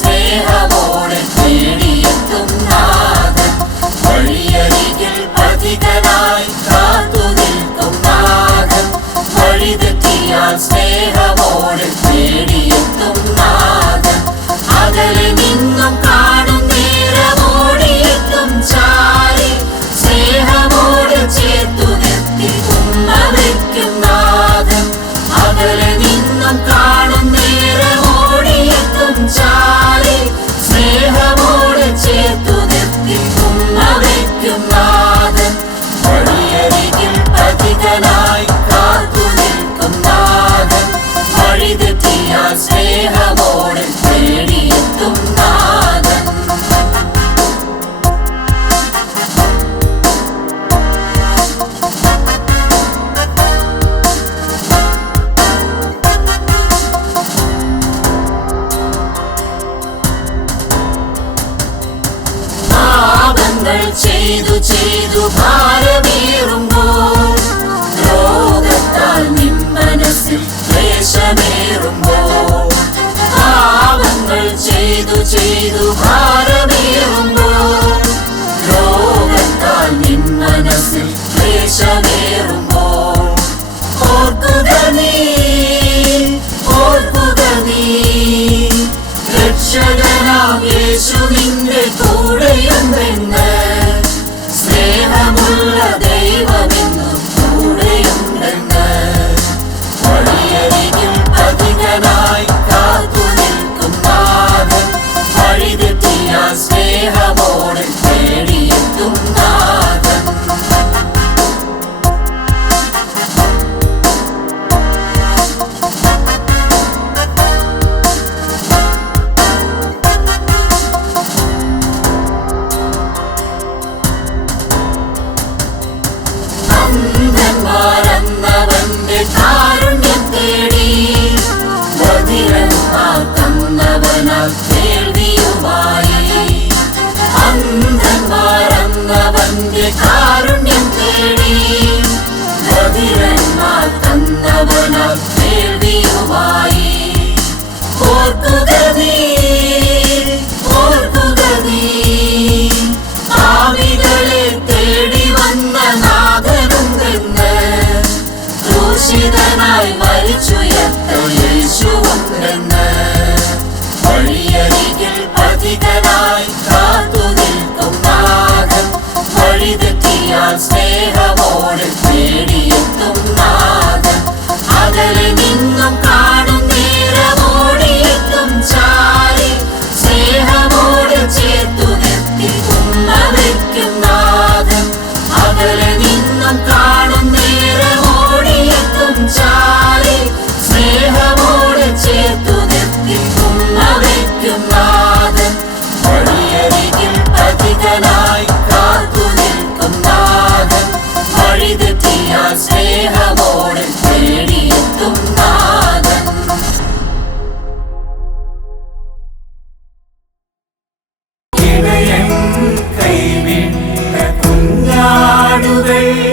স্নেহাময় do Fora. thee.